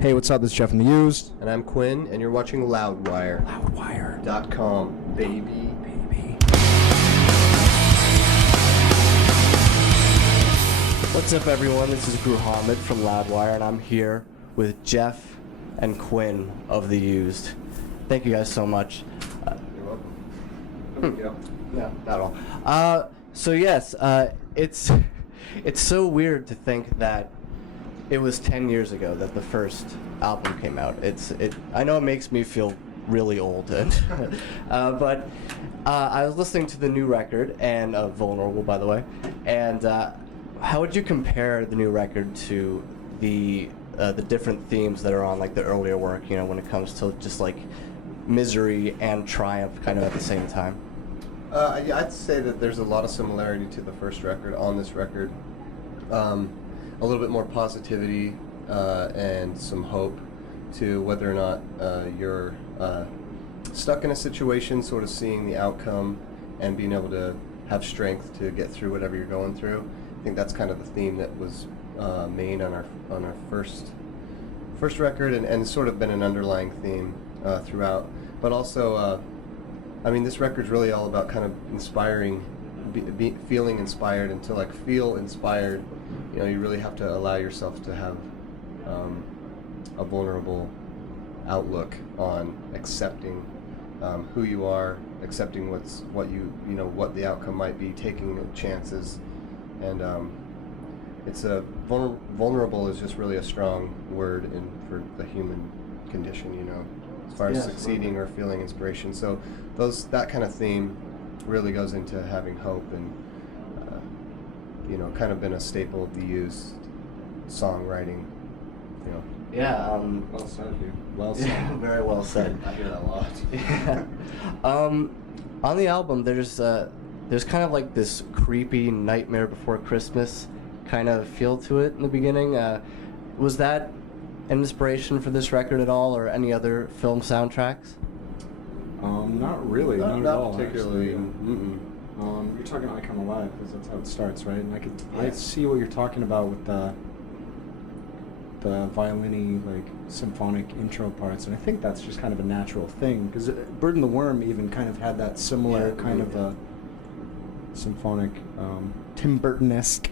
Hey, what's up? This is Jeff from The Used. And I'm Quinn, and you're watching Loudwire. Loudwire.com, baby. What's up, everyone? This is Guru Hamid from Loudwire, and I'm here with Jeff and Quinn of The Used. Thank you guys so much. You're welcome. No, not at all. So yes, it's so weird to think that it was 10 years ago that the first album came out. I know it makes me feel really old, and but I was listening to the new record, and Vulnerable, by the way, and how would you compare the new record to the different themes that are on like the earlier work, you know, when it comes to just like misery and triumph kind of at the same time? Yeah, I'd say that there's a lot of similarity to the first record on this record. A little bit more positivity and some hope to whether or not you're stuck in a situation, sort of seeing the outcome and being able to have strength to get through whatever you're going through. I think that's kind of the theme that was main on our first record, and sort of been an underlying theme throughout. But also, I mean, this record's really all about kind of inspiring, feeling inspired, and to like feel inspired, you know, you really have to allow yourself to have a vulnerable outlook on accepting who you are, accepting what the outcome might be, taking chances, and it's a vulnerable is just really a strong word for the human condition, you know, as far as succeeding or feeling inspiration. So that kind of theme really goes into having hope, and you know, kind of been a staple of the Used songwriting, you know. Yeah. Well said, dude. Well said. Yeah, very well said. I hear that a lot. Yeah. On the album, there's kind of like this creepy Nightmare Before Christmas kind of feel to it in the beginning. Was that an inspiration for this record at all, or any other film soundtracks? Not really, not at all. Particularly. You're talking I Come Alive, because that's how it starts, right? And I see what you're talking about with the violin-y, like, symphonic intro parts, and I think that's just kind of a natural thing, because Bird and the Worm even kind of had that similar kind of a symphonic, Tim Burton-esque.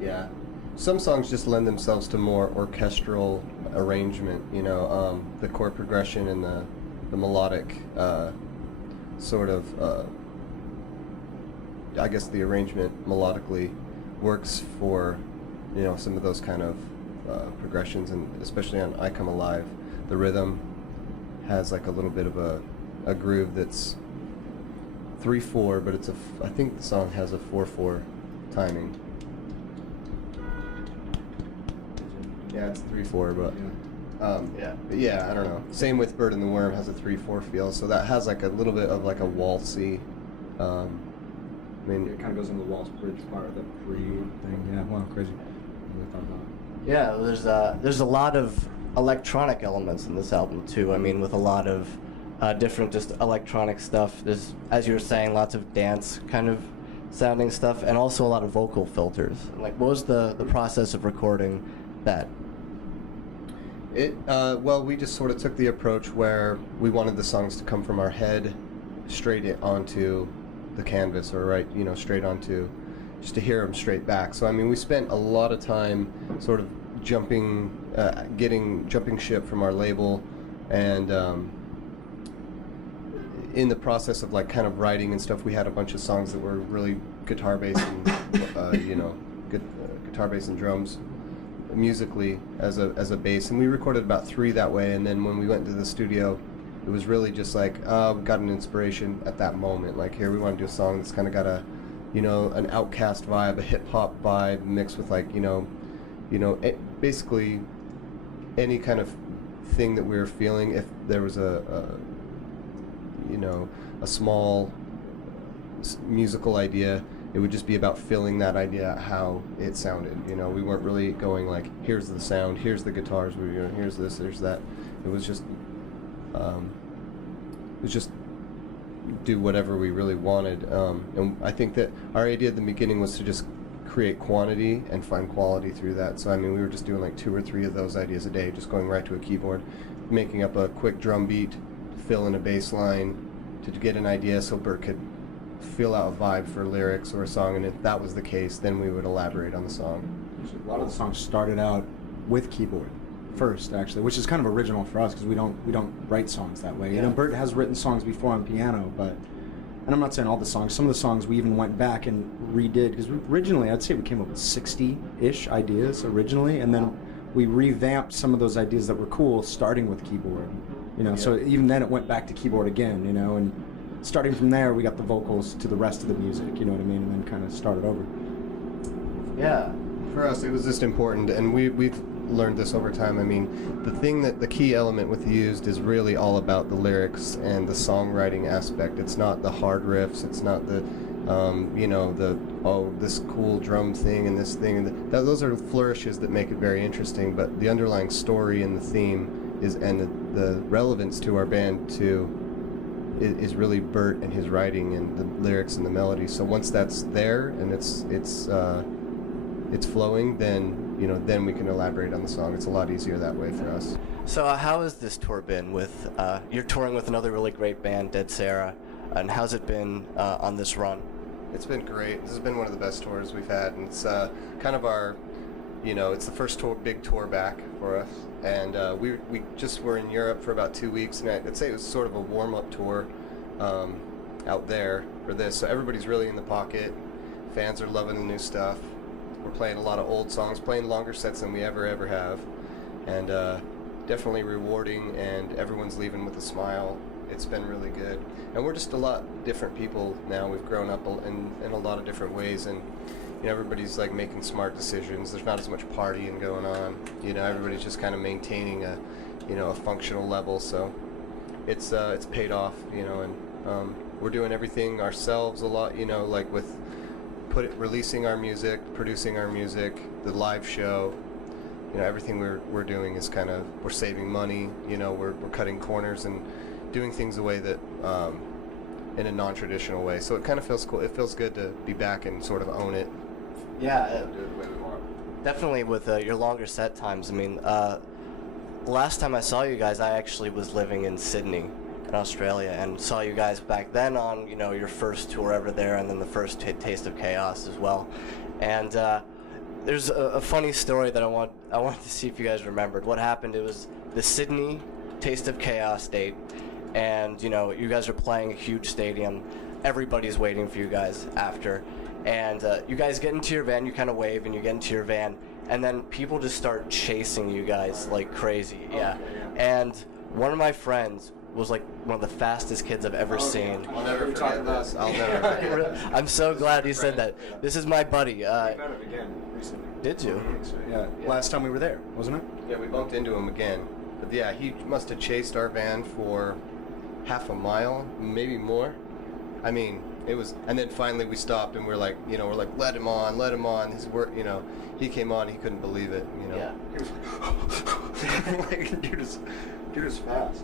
Yeah. Some songs just lend themselves to more orchestral arrangement, you know, the chord progression and the melodic sort of, I guess the arrangement melodically works for, you know, some of those kind of progressions, and especially on I Come Alive, the rhythm has like a little bit of a groove that's 3/4, but I think the song has a 4/4 timing. Yeah, it's 3/4, but yeah, I don't know. Same with Bird and the Worm, has a 3/4 feel, so that has like a little bit of like a waltzy. I mean, It kind of goes into the Waltz Bridge part, the pre-thing. Yeah, wow, crazy. I really thought about Yeah, there's a lot of electronic elements in this album too. I mean, with a lot of different just electronic stuff. There's, as you were saying, lots of dance kind of sounding stuff, and also a lot of vocal filters. Like, what was the process of recording that? Well, we just sort of took the approach where we wanted the songs to come from our head straight onto the canvas, or right, you know, straight onto, just to hear them straight back. So I mean, we spent a lot of time sort of jumping ship from our label, and in the process of like kind of writing and stuff, we had a bunch of songs that were really guitar based and you know, good guitar bass and drums musically as a bass, and we recorded about 3 that way. And then when we went to the studio, it was really just like we got an inspiration at that moment, like, here we want to do a song that's kind of got a, you know, an Outkast vibe, a hip hop vibe mixed with like, you know, basically any kind of thing that we were feeling. If there was a you know, a small musical idea, it would just be about filling that idea out how it sounded. You know, we weren't really going like, here's the sound, here's the guitars, here's this, there's that. It was just do whatever we really wanted. And I think that our idea at the beginning was to just create quantity and find quality through that. So I mean, we were just doing like 2 or 3 of those ideas a day, just going right to a keyboard, making up a quick drum beat, fill in a bass line to get an idea so Bert could feel out a vibe for lyrics or a song, and if that was the case, then we would elaborate on the song. A lot of the songs started out with keyboard first, actually, which is kind of original for us because we don't write songs that way. You know, Bert has written songs before on piano, but, and I'm not saying all the songs. Some of the songs we even went back and redid because originally I'd say we came up with 60-ish ideas originally, and then we revamped some of those ideas that were cool, starting with keyboard. You know, so even then it went back to keyboard again. You know, and starting from there, we got the vocals to the rest of the music. You know what I mean, and then kind of started over. Yeah. For us, it was just important, and we've learned this over time. I mean, the key element with Used is really all about the lyrics and the songwriting aspect. It's not the hard riffs. It's not the, this cool drum thing and this thing. And those are flourishes that make it very interesting. But the underlying story and the theme and the relevance to our band is really Bert and his writing and the lyrics and the melody. So once that's there and it's flowing, then we can elaborate on the song. It's a lot easier that way for us. So how has this tour been with, you're touring with another really great band, Dead Sarah, and how's it been on this run? It's been great. This has been one of the best tours we've had, and it's kind of our, it's the first big tour back for us, and we just were in Europe for about 2 weeks, and I'd say it was sort of a warm-up tour out there for this, so everybody's really in the pocket. Fans are loving the new stuff. We're playing a lot of old songs, playing longer sets than we ever have, and definitely rewarding, and everyone's leaving with a smile. It's been really good, and we're just a lot different people now. We've grown up in a lot of different ways, and everybody's like making smart decisions. There's not as much partying going on. Everybody's just kind of maintaining a functional level. So it's paid off. And we're doing everything ourselves a lot. Like with releasing our music, producing our music, the live show. Everything we're doing is kind of, we're saving money. We're cutting corners and doing things a way that in a non-traditional way. So it kind of feels cool. It feels good to be back and sort of own it. Yeah, Do it the way we want. definitely with your longer set times. I mean, last time I saw you guys, I actually was living in Sydney, in Australia, and saw you guys back then on your first tour ever there, and then the first Taste of Chaos as well. And there's a funny story that I wanted to see if you guys remembered. What happened? It was the Sydney Taste of Chaos date, and you guys are playing a huge stadium. Everybody's waiting for you guys after, and you guys get into your van. You kind of wave, and you get into your van, and then people just start chasing you guys like crazy. Yeah. And one of my friends was like one of the fastest kids I've ever seen. I'll never forget this. I'll never forget it. I'm so glad you said that. This is my buddy. We met him again recently. Did you? Yeah. Last time we were there, wasn't it? Yeah, we bumped into him again. But yeah, he must have chased our van for half a mile, maybe more. I mean, it was, and then finally we stopped and we're like, let him on. His work, he came on, he couldn't believe it, Yeah. He was like, dude is fast.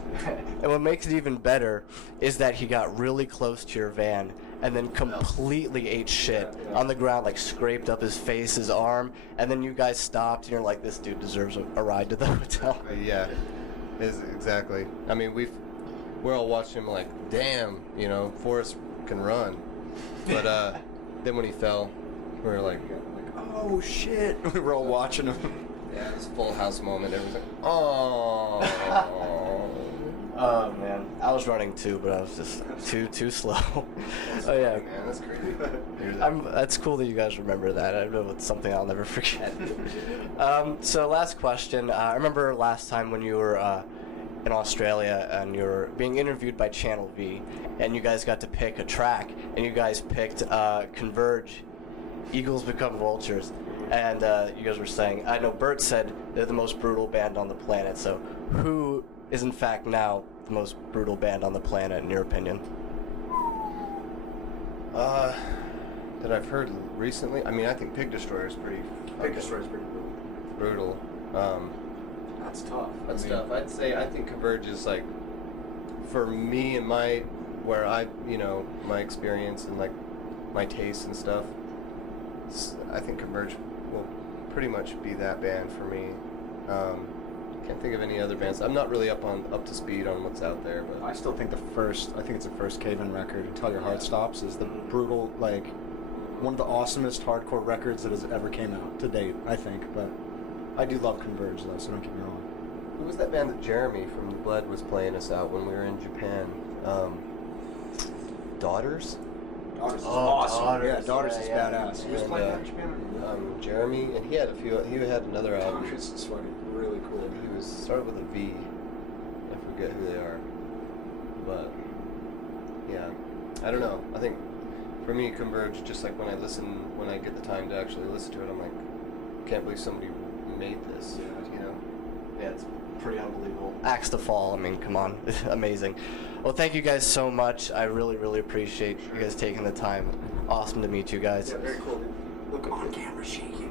And what makes it even better is that he got really close to your van and then completely ate shit on the ground, like scraped up his face, his arm, and then you guys stopped and you're like, this dude deserves a ride to the hotel. Yeah, exactly. I mean, we're all watching him like, damn, Forrest can run. But then when he fell, we were like, oh shit. We were all watching him. yeah, it was a full house moment. Everyone's like, oh. Oh man, I was running too, but I was just too slow. Oh yeah, Man, that's crazy. that's cool that you guys remember that. I know it's something I'll never forget. So last question. I remember last time when you were in Australia and you were being interviewed by Channel V, and you guys got to pick a track, and you guys picked Converge, Eagles Become Vultures, and you guys were saying, I know Bert said they're the most brutal band on the planet, so who is in fact now the most brutal band on the planet in your opinion? That I've heard recently. I mean, I think Pig Destroyer is pretty. Pig Destroyer's pretty brutal. Brutal. That's tough. That's tough. I think Converge is like, for me and my experience and like my taste and stuff. I think Converge will pretty much be that band for me. Can't think of any other bands. I'm not really up to speed on what's out there, but I still think I think it's the first Cave-In record, Until Your Heart Stops, is the brutal, like, one of the awesomest hardcore records that has ever came out to date, I think. But I do love Converge, though, so don't get me wrong. who was that band that Jeremy from The Blood was playing us out when we were in Japan? Daughters? Daughters is Oh, awesome. Daughters, Yeah, Daughters is yeah. badass. Who was And, playing that in Japan? Jeremy, and he had another album. Daughters is fucking really cool. He was started with a V. I forget who they are, but yeah, I don't know. I think for me, Converge, just like when I get the time to actually listen to it, I'm like, can't believe somebody made this. You know? Yeah, it's pretty unbelievable. Axe to Fall, I mean, come on. Amazing. Well, thank you guys so much. I really, really appreciate you guys taking the time. Awesome to meet you guys. Yeah, very cool. Look on camera shaking.